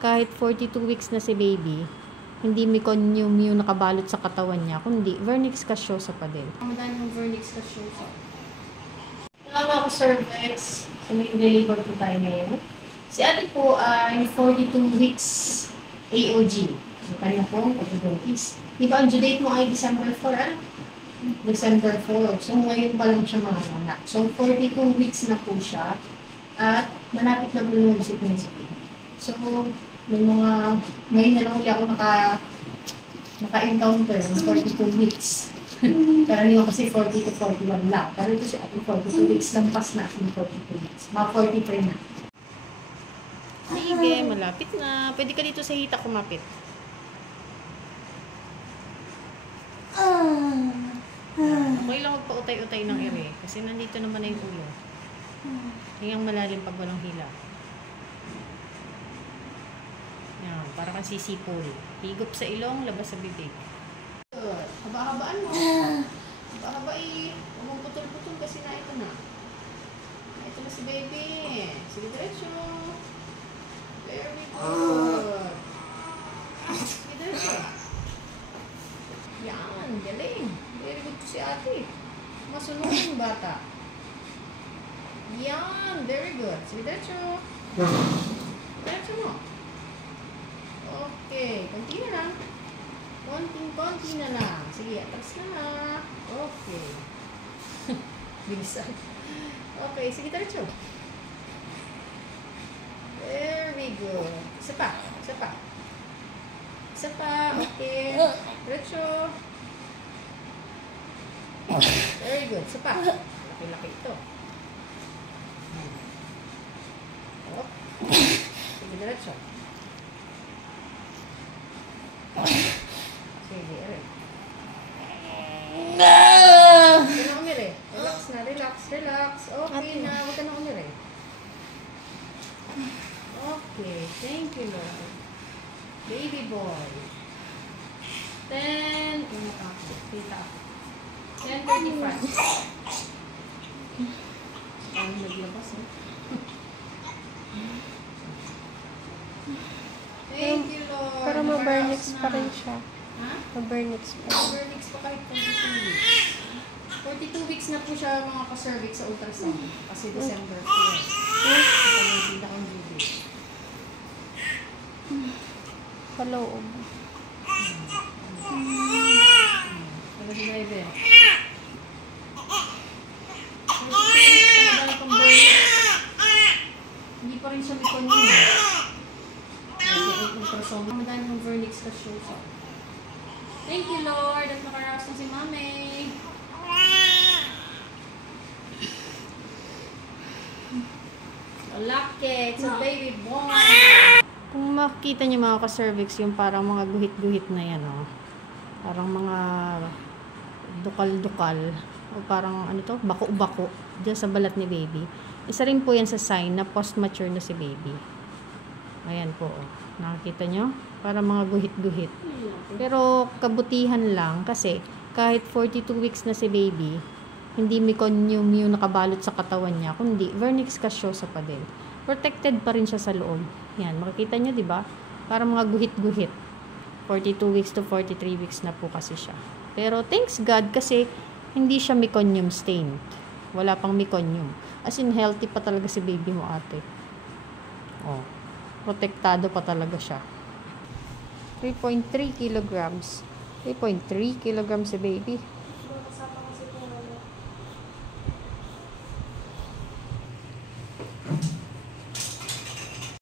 kahit 42 weeks na si baby, hindi meconium yung nakabalot sa katawan niya, kundi vernix caseosa pa din. Madami yung vernix caseosa. Tama ko, cervix. So, may labor po tayo ngayon. Si ate po ay 42 weeks AOG. So, kanya po, 42 weeks. Di ba ang due date mo ay December 4, ano? December 4. So, ngayon pa lang siya mga anak. So, 42 weeks na po siya. At malapit na po yung sickness. So, may mga, ngayon na lang ulit ako naka-encounter ng 42 weeks. Karaniwan kasi 40 to 41 lang. Pero ito siya, 42 weeks, lampas na yung 42 weeks. Mga 43 na. Sige, malapit na. Pwede ka dito sa hita kumapit. Okay lang magpa-utay-utay ng ere. Kasi nandito naman na yung ulo. Hiyang malalim pag walang hila. Yan, para kang sisipol. Higop sa ilong, labas sa bibig. Haba-habaan mo. Haba-haba eh. Huwag mong putol-putol kasi na ito na. Ito na si baby. Sige, diretso. Very good. Sige, diretso. Yan, galing. Very good to si ate. Masunod yung bata. Yan, very good. Sige, diretso. Diretso mo. Okay, konti na lang. Konting-konti na lang. Sige, atras na na. Okay. Bilisan. Okay, sige, diretso. Very good. Isa pa. Isa pa. Isa pa. Okay. Diretso. Very good. Isa pa. Laki-laki ito. Sige, diretso. Sige, ere. Huwag ka na umire. Relax na, relax, relax. Okay na, huwag ka na umire. Okay, thank you, Lord. Baby boy. 10, kita ako. 10:35. Ang naglabas, eh. Thank you, Lord. Pero ma-vernix pa rin siya. Ha? Ma-vernix pa. Ma-vernix pa kahit 42 weeks. 42 weeks na po siya mga ka-cervix sa ultrasound. Kasi December 4. Pag-ibig akong due. Paloob. Pag si driver. 42 weeks na madami pang vernix. Hindi pa rin siya meconium. Ultrasound. Madami ng vernix caseosa. Thank you, Lord. At nakaraos na si Mami. Lucky. It's a baby boy. Kung makikita niyo mga ka-cervix, yung parang mga guhit-guhit na yan, oh. Parang mga dukal-dukal. O parang, ano to, bako-bako. Diyan sa balat ni baby. Isa rin po yan sa sign na post-mature na si baby. Ayan po, oh. Nakikita nyo? Para mga guhit-guhit. Pero kabutihan lang kasi kahit 42 weeks na si baby, hindi meconium yung nakabalot sa katawan niya, kundi vernix caseosa pa din. Protected pa rin siya sa loob. Yan, makikita nyo, di ba? Para mga guhit-guhit. 42 weeks to 43 weeks na po kasi siya. Pero thanks God kasi hindi siya meconium stained. Wala pang meconium. As in, healthy pa talaga si baby mo, ate. Oh. Protektado pa talaga siya. 3.3 kilograms. 3.3 kilograms si baby.